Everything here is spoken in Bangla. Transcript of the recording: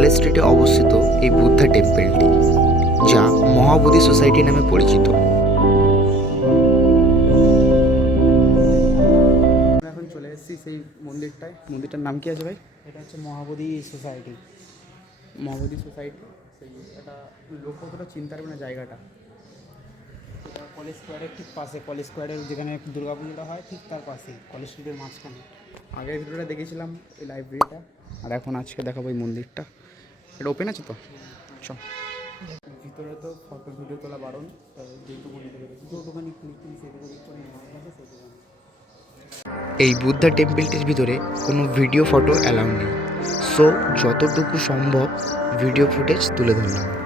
কলেজ স্ট্রিটে অবস্থিত এই বুদ্ধা টেম্পলটি, যা মহাবোধি সোসাইটি নামে পরিচিত। এখন চলে এসেছি সেই মন্দিরটায়। মন্দিরটার নাম কি আছে ভাই? এটা হচ্ছে মহাবোধি সোসাইটি। মহাবোধি সোসাইটি। সেই একটা লোক কতটা চিনতে পারবে না জায়গাটা। এটা কলেজ স্কোয়ারের ঠিক পাশে, কলেজ স্কোয়ারের যেখানে দুর্গা পুজোটা হয় ঠিক তার পাশেই, কলেজ স্ট্রিটের মাঝখানে। আগের ভিডিওটা দেখেছিলাম এই লাইব্রেরিটা, আর এখন আজকে দেখাবো এই মন্দিরটা। এটা ওপেন আছে তো? চ। ভিতরে তো ফটো ভিডিও তোলা বারণ, যেটুকুনি যতটুখানি ক্লিক সেটুকুনি করে নেওয়া আছে সেটুকুনি। এই বুদ্ধা টেম্পলটির ভিতরে কোনো ভিডিও ফটো অ্যালাউ নেই, সো যতটুকু সম্ভব ভিডিও ফুটেজ তুলে ধরলাম।